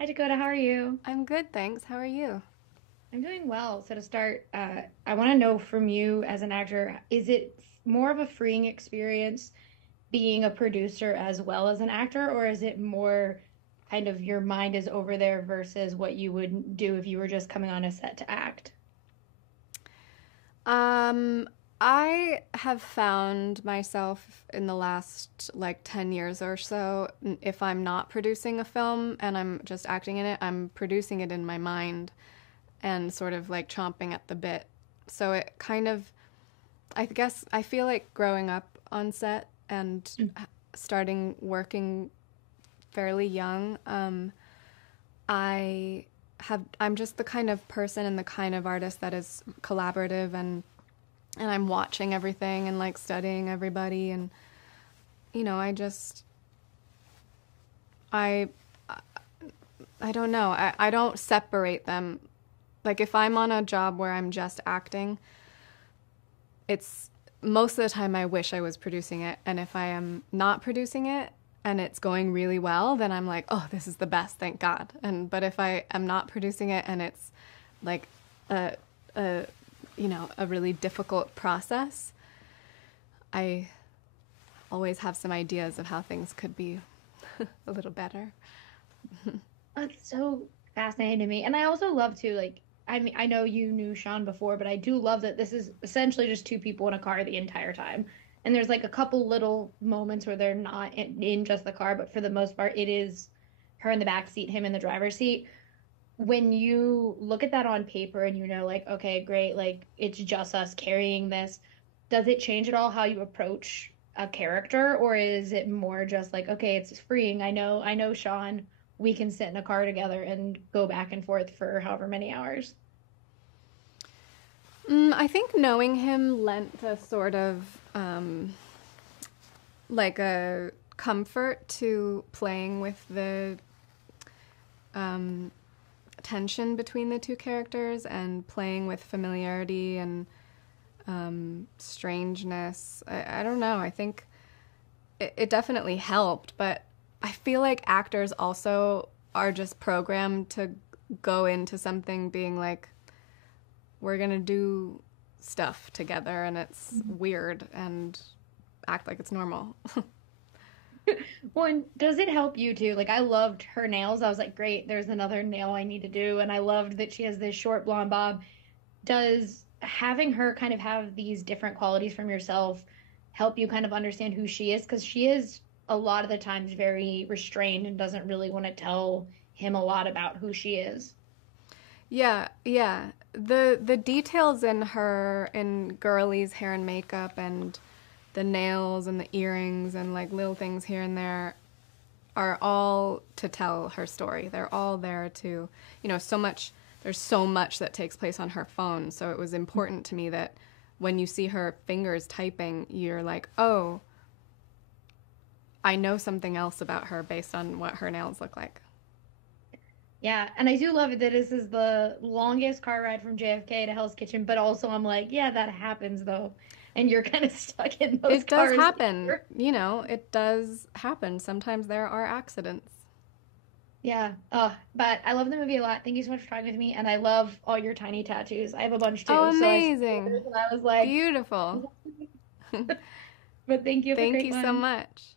Hi Dakota, how are you? I'm good, thanks. How are you? I'm doing well. So to start, I want to know from you as an actor, is it more of a freeing experience being a producer as well as an actor, or is it more kind of your mind is over there versus what you would do if you were just coming on a set to act? Um, I have found myself in the last 10 years or so, if I'm not producing a film and I'm just acting in it, I'm producing it in my mind and sort of like chomping at the bit. So it kind of, I guess, I feel like growing up on set and starting working fairly young, I'm just the kind of person and the kind of artist that is collaborative and I'm watching everything and like studying everybody and I just I I don't know. I don't separate them. Like if I'm on a job where I'm just acting, it's most of the time I wish I was producing it, and if I am not producing it and it's going really well, then I'm like, "Oh, this is the best, thank God." And but if I am not producing it and it's like a a a really difficult process, I always have some ideas of how things could be a little better. That's so fascinating to me. And I also love to I mean, I know you knew Sean before, but I do love that this is essentially just two people in a car the entire time. And there's like a couple little moments where they're not in just the car, but for the most part, it is her in the back seat, him in the driver's seat. When you look at that on paper and you know, like, okay, great, like it's just us carrying this, does it change at all how you approach a character, or is it more just like, okay, it's freeing. I know Sean, we can sit in a car together and go back and forth for however many hours. I think knowing him lent a sort of like a comfort to playing with the tension between the two characters and playing with familiarity and strangeness. I don't know. I think it definitely helped, but I feel like actors also are just programmed to go into something being like, we're going to do stuff together and it's weird and act like it's normal. Well, and does it help you too? Like, I loved her nails. I was like, great, there's another nail I need to do. And I loved that she has this short blonde bob. Does having her kind of have these different qualities from yourself help you kind of understand who she is? Because she is a lot of the times very restrained and doesn't really want to tell him a lot about who she is. Yeah, yeah. The details in her in Girlie's hair and makeup and the nails and the earrings and like little things here and there are all to tell her story. They're all there to, so much there's so much that takes place on her phone. So it was important to me that when you see her fingers typing, you're like, "Oh, I know something else about her based on what her nails look like." Yeah, and I do love it that this is the longest car ride from JFK to Hell's Kitchen, but also I'm like, yeah, that happens though. And you're kind of stuck in those It does cars happen. later. It does happen. Sometimes there are accidents. Yeah. But I love the movie a lot. Thank you so much for talking with me. And I love all your tiny tattoos. I have a bunch Oh, too. So I saw yours amazing. and I was like, Beautiful. but thank you. Have a Thank great you so one. much.